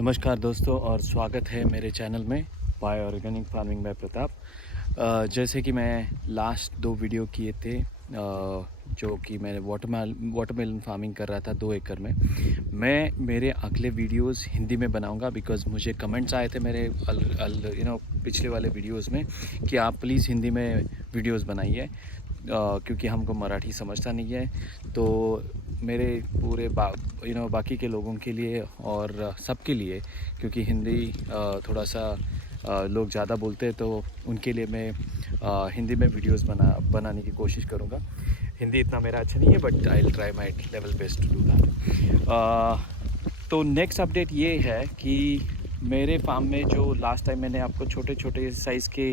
नमस्कार दोस्तों और स्वागत है मेरे चैनल में by organic farming by Pratap. जैसे कि मैं लास्ट 2 वीडियो किए थे, जो कि मैंने वाटरमेलन फार्मिंग कर रहा था 2 एकड़ में। मैं मेरे अगले वीडियोस हिंदी में बनाऊंगा बिकॉज़ मुझे कमेंट्स आए थे मेरे पिछले वाले वीडियोस में कि आप प्लीज़ हिंदी में वीडियोस बनाइए, क्योंकि हमको मराठी समझता नहीं है। तो मेरे पूरे बाकी के लोगों के लिए और सबके लिए, क्योंकि हिंदी थोड़ा सा लोग ज़्यादा बोलते हैं, तो उनके लिए मैं हिंदी में वीडियोस बनाने की कोशिश करूँगा। हिंदी इतना मेरा अच्छा नहीं है, but I will try my level best to do that. तो नेक्स्ट अपडेट ये है कि मेरे फार्म में जो लास्ट टाइम मैंने आपको छोटे छोटे साइज़ के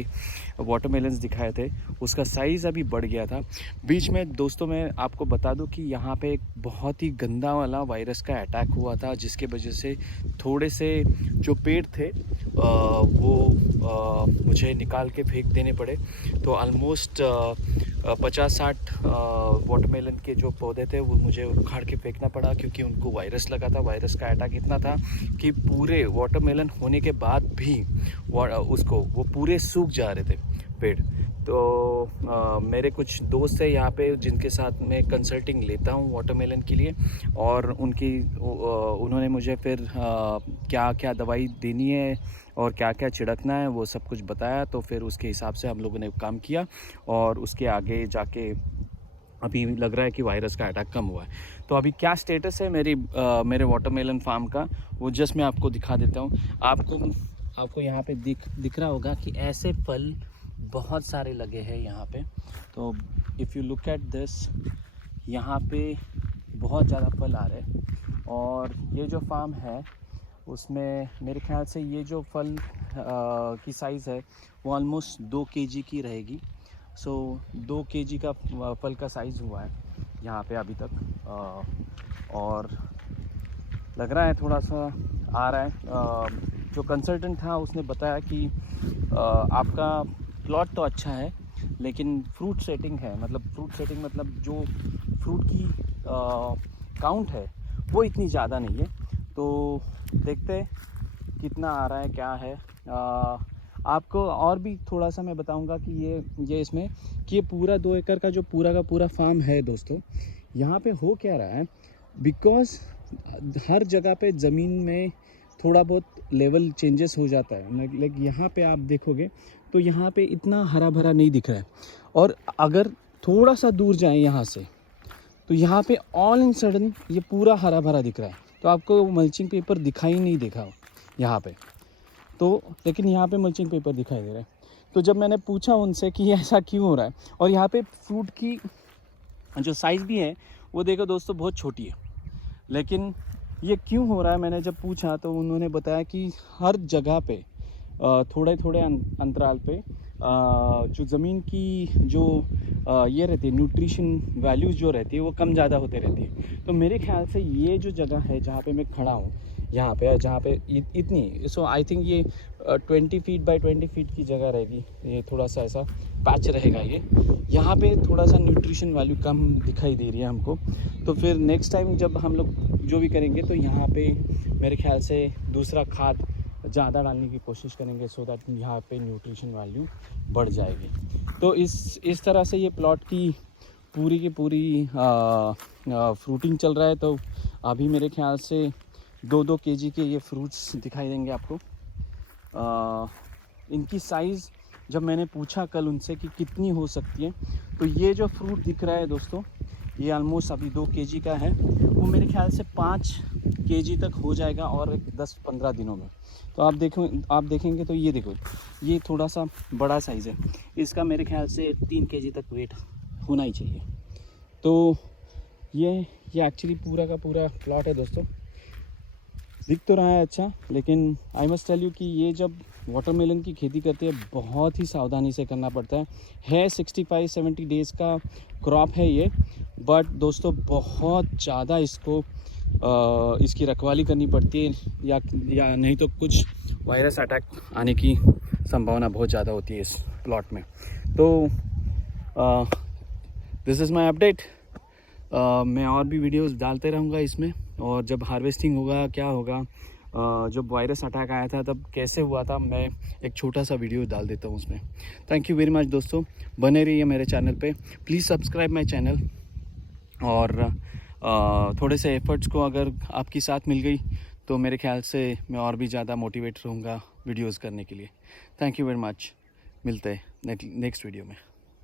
वाटरमेलन्स दिखाए थे, उसका साइज़ अभी बढ़ गया था। बीच में दोस्तों मैं आपको बता दूं कि यहाँ पे एक बहुत ही गंदा वाला वायरस का अटैक हुआ था, जिसके वजह से थोड़े से जो पेड़ थे वो मुझे निकाल के फेंक देने पड़े। तो ऑलमोस्ट 50-60 वाटरमेलन के जो पौधे थे वो मुझे उखाड़ के फेंकना पड़ा, क्योंकि उनको वायरस लगा था। वायरस का अटैक इतना था कि पूरे वाटरमेलन होने के बाद भी वो पूरे सूख जा रहे थे पेड़। तो मेरे कुछ दोस्त हैं यहाँ पे जिनके साथ मैं कंसल्टिंग लेता हूँ वाटरमेलन के लिए, और उन्होंने मुझे फिर क्या क्या दवाई देनी है और क्या क्या छिड़कना है वो सब कुछ बताया। तो फिर उसके हिसाब से हम लोगों ने काम किया, और उसके आगे जाके अभी लग रहा है कि वायरस का अटैक कम हुआ है। तो अभी क्या स्टेटस है मेरे वाटरमेलन फार्म का, वो जस्ट मैं आपको दिखा देता हूँ। आपको यहाँ पे दिख रहा होगा कि ऐसे फल बहुत सारे लगे हैं यहाँ पे। तो if you look at this, यहाँ पे बहुत ज़्यादा फल आ रहे हैं। और ये जो फार्म है उसमें मेरे ख्याल से ये जो फल की साइज़ है वो ऑलमोस्ट 2 केजी की रहेगी। सो 2 केजी का फल का साइज़ हुआ है यहाँ पे अभी तक, और लग रहा है थोड़ा सा आ रहा है। जो कंसल्टेंट था उसने बताया कि आपका प्लॉट तो अच्छा है, लेकिन फ्रूट सेटिंग मतलब जो फ्रूट की काउंट है वो इतनी ज़्यादा नहीं है। तो देखते हैं कितना आ रहा है, क्या है। आपको और भी थोड़ा सा मैं बताऊंगा कि ये इसमें कि ये पूरा 2 एकड़ का जो का पूरा फार्म है दोस्तों, यहाँ पे हो क्या रहा है। बिकॉज़ हर जगह पे ज़मीन में थोड़ा बहुत लेवल चेंजेस हो जाता है। लाइक यहाँ पे आप देखोगे तो यहाँ पे इतना हरा भरा नहीं दिख रहा है, और अगर थोड़ा सा दूर जाएं यहाँ से तो यहाँ पे ऑल इन सडन ये पूरा हरा भरा दिख रहा है। तो आपको मल्चिंग पेपर दिखाई नहीं देखा यहाँ पे, तो लेकिन यहाँ पे मल्चिंग पेपर दिखाई दे रहा है। तो जब मैंने पूछा उनसे कि ऐसा क्यों हो रहा है, और यहाँ पे फ्रूट की जो साइज़ भी है वो देखो दोस्तों बहुत छोटी है, लेकिन ये क्यों हो रहा है मैंने जब पूछा तो उन्होंने बताया कि हर जगह पे थोड़े थोड़े अंतराल पे जो ज़मीन की जो ये रहती है न्यूट्रिशन वैल्यूज़ जो रहती है वो कम ज़्यादा होते रहती है। तो मेरे ख्याल से ये जो जगह है जहाँ पे मैं खड़ा हूँ, यहाँ पे जहाँ पे इतनी, सो आई थिंक ये 20 फीट बाय 20 फीट की जगह रहेगी। ये थोड़ा सा ऐसा पैच रहेगा ये, यहाँ पे थोड़ा सा न्यूट्रिशन वैल्यू कम दिखाई दे रही है हमको। तो फिर नेक्स्ट टाइम जब हम लोग जो भी करेंगे तो यहाँ पे मेरे ख्याल से दूसरा खाद ज़्यादा डालने की कोशिश करेंगे, सो दैट यहाँ पे न्यूट्रिशन वैल्यू बढ़ जाएगी। तो इस तरह से ये प्लॉट की पूरी फ्रूटिंग चल रहा है। तो अभी मेरे ख्याल से 2-2 केजी के ये फ्रूट्स दिखाई देंगे आपको। इनकी साइज़ जब मैंने पूछा कल उनसे कि कितनी हो सकती है, तो ये जो फ्रूट दिख रहा है दोस्तों ये ऑलमोस्ट अभी 2 केजी का है, वो मेरे ख्याल से 5 केजी तक हो जाएगा और 10-15 दिनों में। तो आप देखेंगे तो ये देखो, ये थोड़ा सा बड़ा साइज़ है, इसका मेरे ख्याल से 3 केजी तक वेट होना ही चाहिए। तो ये एक्चुअली पूरा का पूरा प्लॉट है दोस्तों। दिख तो रहा है अच्छा, लेकिन आई मस्ट टेल यू कि ये जब वाटरमेलन की खेती करते हैं बहुत ही सावधानी से करना पड़ता है 65-70 डेज़ का क्रॉप है ये, बट दोस्तों बहुत ज़्यादा इसकी रखवाली करनी पड़ती है, या नहीं तो कुछ वायरस अटैक आने की संभावना बहुत ज़्यादा होती है इस प्लॉट में। तो दिस इज़ माय अपडेट। मैं और भी वीडियोस डालते रहूँगा इसमें, और जब हार्वेस्टिंग होगा क्या होगा जब वायरस अटैक आया था तब कैसे हुआ था, मैं एक छोटा सा वीडियो डाल देता हूँ उसमें। थैंक यू वेरी मच दोस्तों, बने रहिए मेरे चैनल पे, प्लीज़ सब्सक्राइब माई चैनल। और थोड़े से एफर्ट्स को अगर आपकी साथ मिल गई तो मेरे ख्याल से मैं और भी ज़्यादा मोटिवेट रहूँगा वीडियोज़ करने के लिए। थैंक यू वेरी मच, मिलते हैं नेक्स्ट वीडियो में।